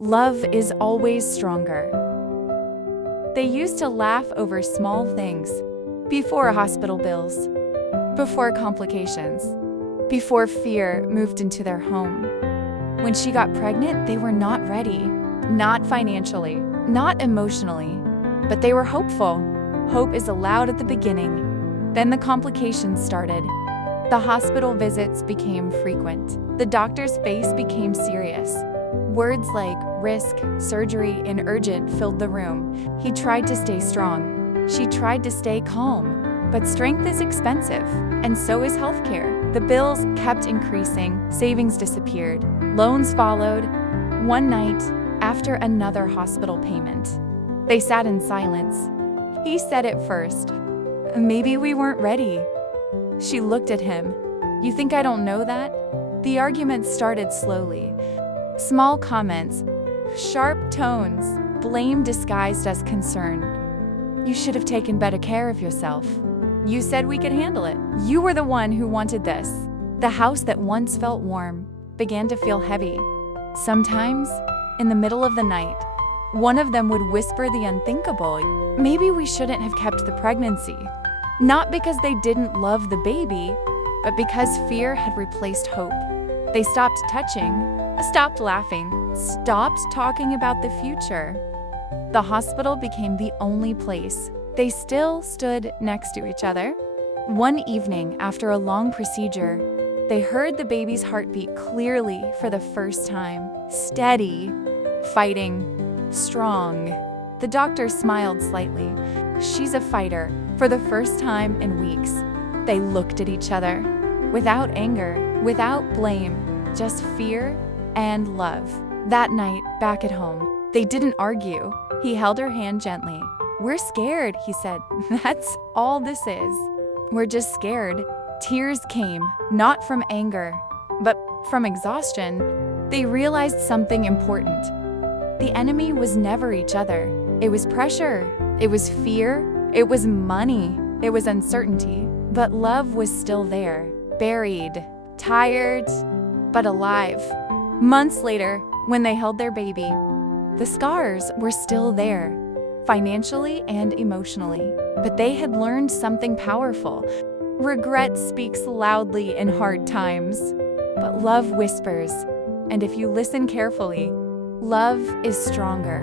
Love is always stronger. They used to laugh over small things. Before hospital bills, before complications, before fear moved into their home. When she got pregnant, they were not ready. Not financially, not emotionally, but they were hopeful. Hope is allowed at the beginning. Then the complications started. The hospital visits became frequent. The doctor's face became serious. Words like risk, surgery, and urgent filled the room. He tried to stay strong. She tried to stay calm. But strength is expensive, and so is healthcare. The bills kept increasing, savings disappeared, loans followed. One night, after another hospital payment, they sat in silence. He said it first. Maybe we weren't ready. She looked at him. You think I don't know that? The argument started slowly. Small comments, sharp tones, blame disguised as concern. You should have taken better care of yourself. You said we could handle it. You were the one who wanted this. The house that once felt warm began to feel heavy. Sometimes, in the middle of the night, one of them would whisper the unthinkable. Maybe we shouldn't have kept the pregnancy. Not because they didn't love the baby, but because fear had replaced hope. They stopped touching, stopped laughing, stopped talking about the future. The hospital became the only place. They still stood next to each other. One evening, after a long procedure, they heard the baby's heartbeat clearly for the first time. Steady, fighting, strong. The doctor smiled slightly. She's a fighter. For the first time in weeks, they looked at each other. Without anger, without blame, just fear and love. That night, back at home, they didn't argue. He held her hand gently. We're scared, he said. That's all this is. We're just scared. Tears came, not from anger, but from exhaustion. They realized something important. The enemy was never each other. It was pressure. It was fear. It was money. It was uncertainty. But love was still there, buried, tired, but alive. Months later, when they held their baby, the scars were still there, financially and emotionally. But they had learned something powerful. Regret speaks loudly in hard times, but love whispers. And if you listen carefully, love is stronger.